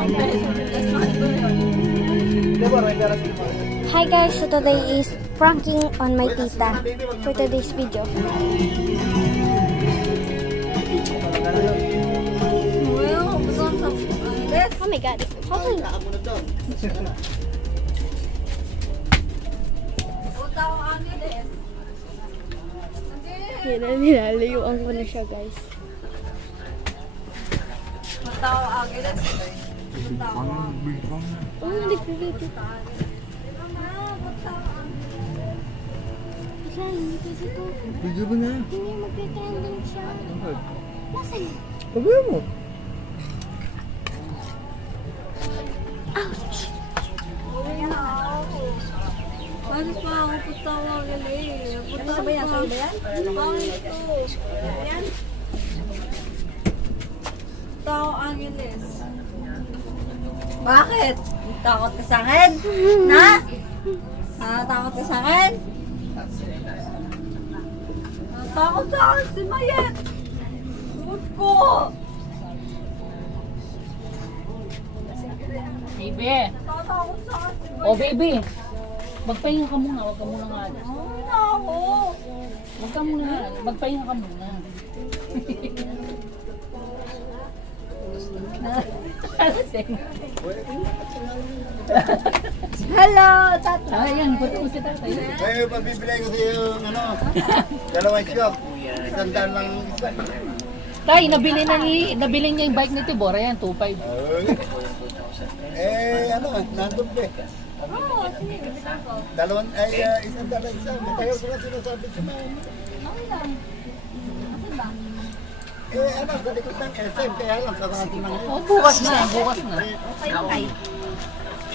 Hi guys, so today is pranking on my tita for today's video. Oh my god, nilalayuan ko na siya guys. Oh, nagpipito. Video ba na? Hindi, magpitrending siya. Nasaan? Pagawin mo. Ouch! Paano pa ako putawagin eh? Putawagin ba yan? Pangin ito. Yan. Tao Angeles. Bakit? Takot ka sa akin? Na? Takot ka sa akin? Takot sa akin si Mayet. Sukot ko. Baby. Takot sa akin si Mayet. Oh, baby. Magpahinga ka muna. Huwag ka muna nga. Ano na ako? Huwag ka muna. Magpahinga ka muna. Hello, tatay. Ayan, punta mo si tatay. Ay, pabibigay ko sa iyo yung ano, dalawang shop. Isang daan lang isa. Tay, nabili niya yung bike ni Tibor. Ayan, 2.5. Ano, nandun pa eh. Oo, sige, bibitan ko. Isang daan lang isa. Matagal ko na sinasabi sa mga. Okay lang. Asan ba? Sa likod ng SM, kaya lang, sa atin na ngayon. Oh, bukas na. Bukas na. Okay, okay.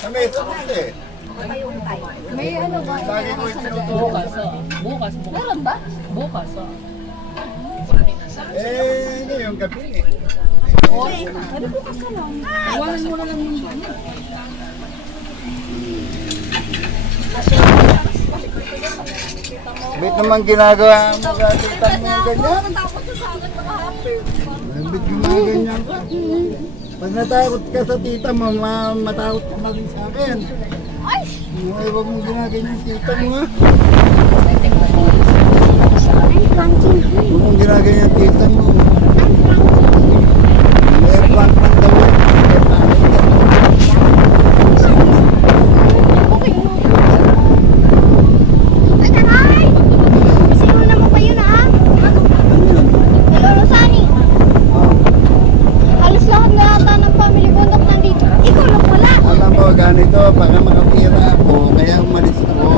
Sa mesa kasi eh. Okay, okay. May ano ba? Lagi ko yung tinutuloy. Bukas, oh. Bukas. Meron ba? Bukas, oh. Ngayong gabi eh. Ano bukas ka lang? Iwanan mo na lang yung bike. Bit naman ginagawa mo gatitan mo ganyan. Natakot ka sa akin mga happy. Bit gumaganyan ka. Pag natakot ka sa tita mo, matakot ka na rin sa akin. Ay! Huwag mong ginaganyan tita mo ha. I'm pranking her. Huwag mong ginaganyan tita mo. May prank man daw eh. Ay, taray! Sinuna mo pa yun, ha? Lolo Sunny. Halos lahat na yata ng family bundok nandito. Ikaw lang wala. Alam mo, ganito, baka makapira ako, kaya umalis ako.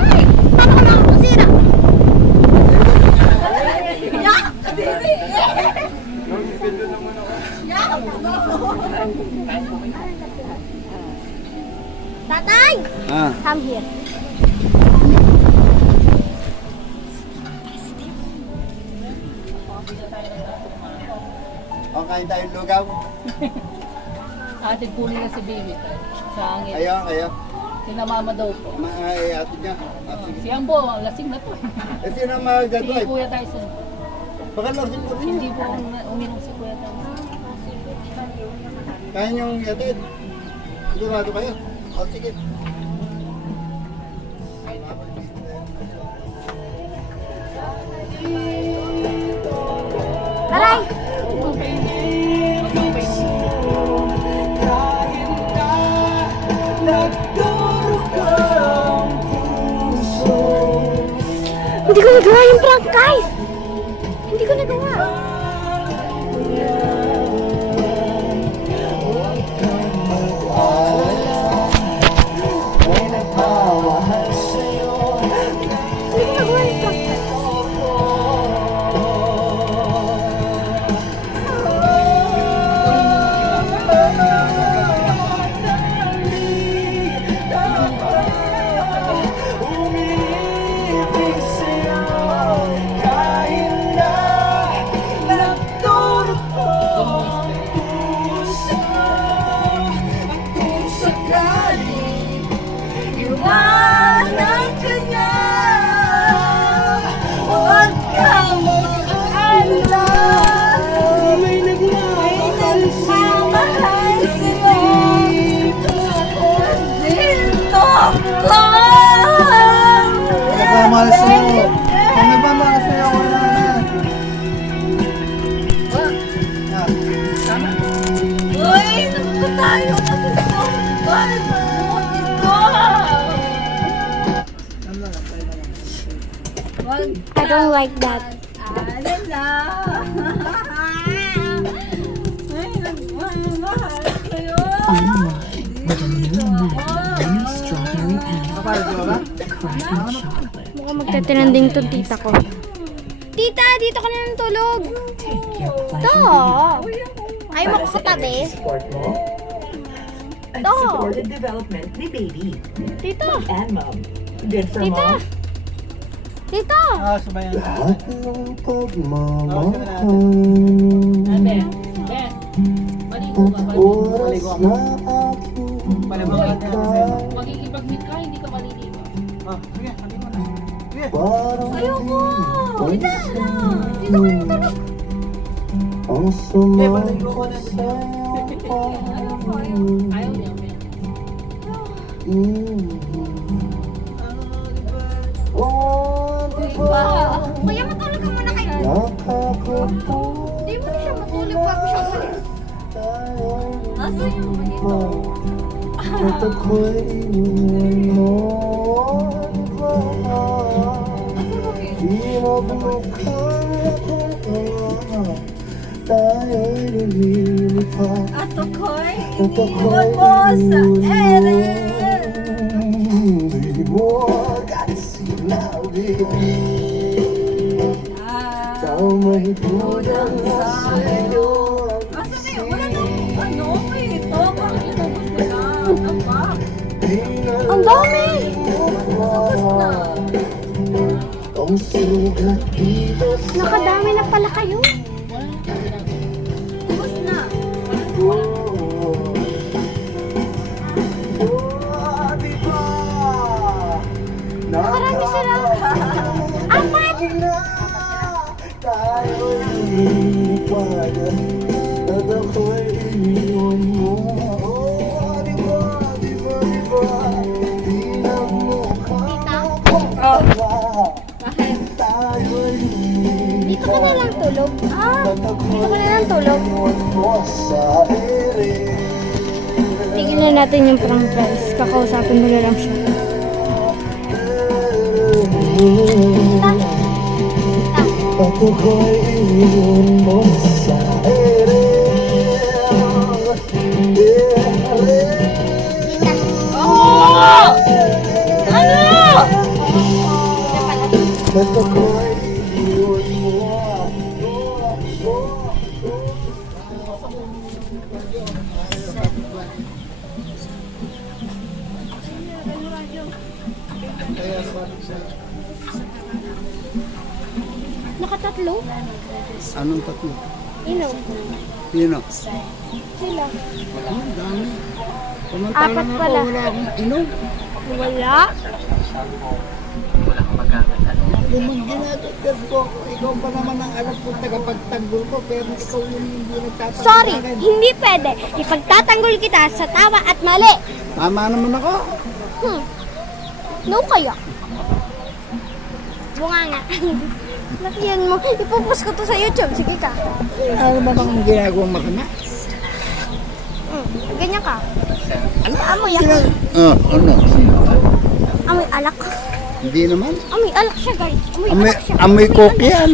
Ay! Paano ka nakakasira? Tatay! Come here. O, kain tayong lugaw. Atid kunin na si baby tayo. Sa hangin. Kayo. Sina mama daw po. Atid niya. Si Ambo, lasing na to. Kasi na Si mag-drive. Kuya Tyson. Baka lasing mo rin Hindi yun. po uminom si Kuya Tyson. Kain yung yatid. Sigurado kayo. O, sige. Aray! Hindi ko nagawa yung prank, guys! Hindi ko nagawa. May nagmamahal sa'yo. nagmamahal sa'yo. Pag nagmamahal sa'yo, wala na. Uy, napunta tayo kasi sa bakit mo ito? I don't like that. Alin lang. Ay, nagmamahal kayo. Mukhang magtatinanding to tita ko. Tita, dito ka na ng tulog. To. Ayaw mo ko katabi. To. Supported development ni baby Tita. and mom. Good for Tita. mom. Tita. Lahat ng pagmamahal. Ate, Ben, maligo ka ba? Oras na aking Magkikipag-meet ka, hindi ka maliligo. parang Ayoko. Tita. Dito ko na tulog. ang sumama sa'yo. Ayaw niya, Ben. Oh, di ba? Kuya, matulog ka muna kayo. Nakakato Hindi mo na siya matulog bago siya umalis. Asa yung manito? at ako'y inuwan mo. Di ba? Pinagmukhang ako tayo'y lumilipad. At ako'y At iniwan ako'y mo sa ere. Di mo agad sinabi Ikaw may kulang sa'yo Asa na yun? Wala na ano? Ito, parang inubos ko na. Apa? Ang dami. Ang sugat dito sa Nakadami na pala kayo. Ubus na. di ba? Nakarami sila. Apat. Tayo'y lumilipad at ako'y iniwan mo. Di ba? Di ba? Di ba? Pinagmukha ko tayo'y Dito ka na lang tulog. at Dito ako'y ka na lang tulog. iniwan mo sa ere. Tingnan na natin yung prank guys. Kakausapin mo na lang siya. At ako'y iniwan mo sa ere. At ako'y iniwan mo. Nakatatlo? Anong tatlo? Ilaw. Sino? Sila. Ang dami. Apat pala. Wala akong inom. Wala. Limang ginagagat ko ako. Ikaw pa naman ang alam ko tagapagtanggol ko. Pero ikaw yung hindi nagtatanggol Sorry, sa akin. hindi pwede. Ipagtatanggol kita sa tama at mali. Tama naman ako. No kaya? Bunga nga. Lakihan mo. Ipopost ko to sa YouTube. Sige ka. Ano naman ang ginagawang masama? Ganyan ka. Amoy ako. Ano? Amoy alak. Hindi naman. Amoy alak siya guys. Amoy Amoy, alak siya. amoy koke yan.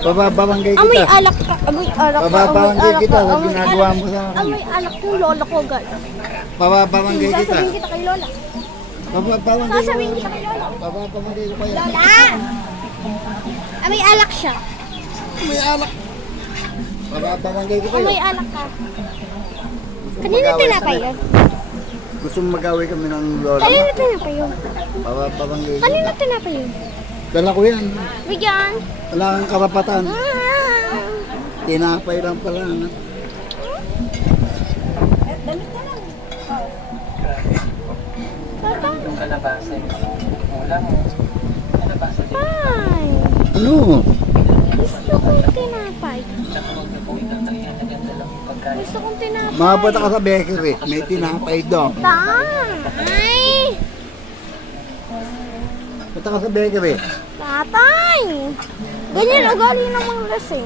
Bababarangay Amoy kita. alak ka. Amoy alak ka. Bababarangay amoy kita alak sa ka, amoy ginagawa alak. mo sa akin. Amoy alak yung lola ko guys. Bababarangay kita. Sasabihin kita kay lola. Bababarangay ko. Sasabihin kita kay lola. Bababarangay ko kaya. Lola! Amoy alak siya. Amoy alak. Bababarangay ko Amoy kayo. alak ka. Kanina tinapay yun. Gusto mo mag-away kami ng lola? Kanina tinapay yun. Bababarangay ko. Kanina tinapay yun. Dala ko yan. Bigyan. Wala kang karapatan. Ah. Tinapay lang pala. Ano? Ay, Ano? gusto kong tinapay. Gusto kong tinapay. Mapunta ka sa bakery. May tinapay doon. Ay! Punta ka sa bakery. Tatay! Ganyan ugali ng mga lasing.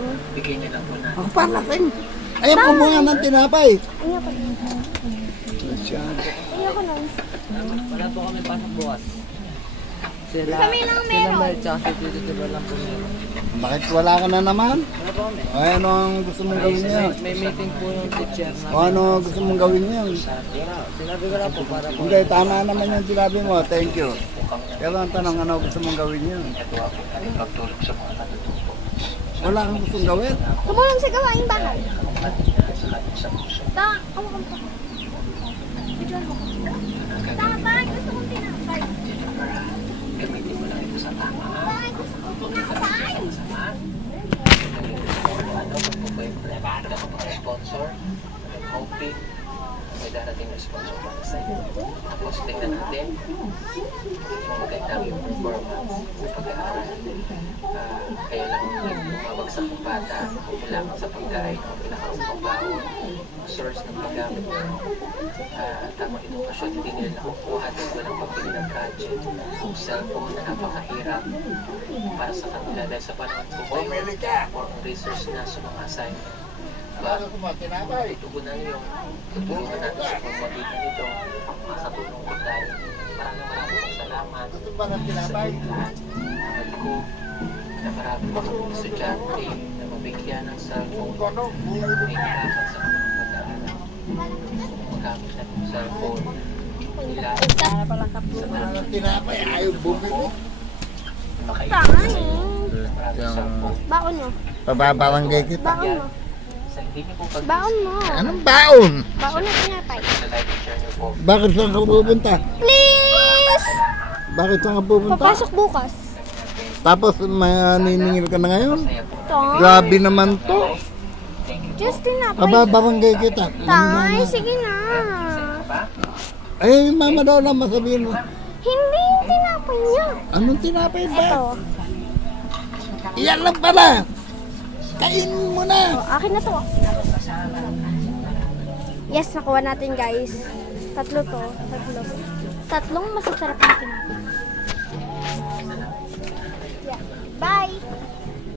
Ako pa lasing. Ayaw kumuha ng tinapay. Ayoko nun. Ayoko nun. Wala po kami pasok bukas. Kami lang meron. Tsaka si Tito Tito lang po meron. Bakit wala ka na naman? Wala po kami. Ay, ano ang gusto mong gawin niya? May meeting po yung teacher na. O ano gusto mong gawin niya? Sinabi ko lang po para po. Hindi, tama naman yung sinabi mo. Thank you. Pero ang tanong, ano gusto mong gawin niya? Wala kang gustong gawin? Tumulong sa gawaing bahay. Tatay, gusto kong tinapay. Tatay, gusto kong tinapay. Sponsor, hoping may darating na sponsor para sa iyo. Tapos tingnan natin kung maganda yung performance sa pag-aaral. Kaya lang mabagsak ang bata, kumilangan sa pagkain, kumilangan sa pagbaon, source ng paggamit ng tamang edukasyon, hindi nila nakukuha dahil walang pagpili ng gadget, yung cellphone na napakahirap para sa kanila dahil sa panahon po ngayon, or research na sa mga assignment. Tutugunan yung tutulungan natin sa pamamagitan nito, makakatulong ko tayo. Maraming salamat sa lahat. Mahal ko na marami pa kami estudyante na mabigyan ng cellphone. May hirapan sa kanilang pag-aaral. Magamit na ng cellphone nila. Ang tinapay, ayaw bumili. Tangan eh. Baon mo. Pababarangay kita. Baon mo. Sa hindi niyo po pag Baon mo. Anong baon? Baon na tinapay. sa live share niyo po. Bakit saan ka pupunta? Please! Bakit saan ka pupunta? Papasok bukas. Tapos maniningil ka na ngayon? Ito. Grabe naman to. Just tinapay. Pababarangay kita. Tay, sige na. Ay, mama daw lang masabihin mo. Hindi yung tinapay niya. Anong tinapay ba? Ito. Iyan lang pala. Kainin mo na. Oh, akin na to. Yes, nakuha natin guys. Tatlo to. Tatlong masasarap na tinapay. Yeah. Bye!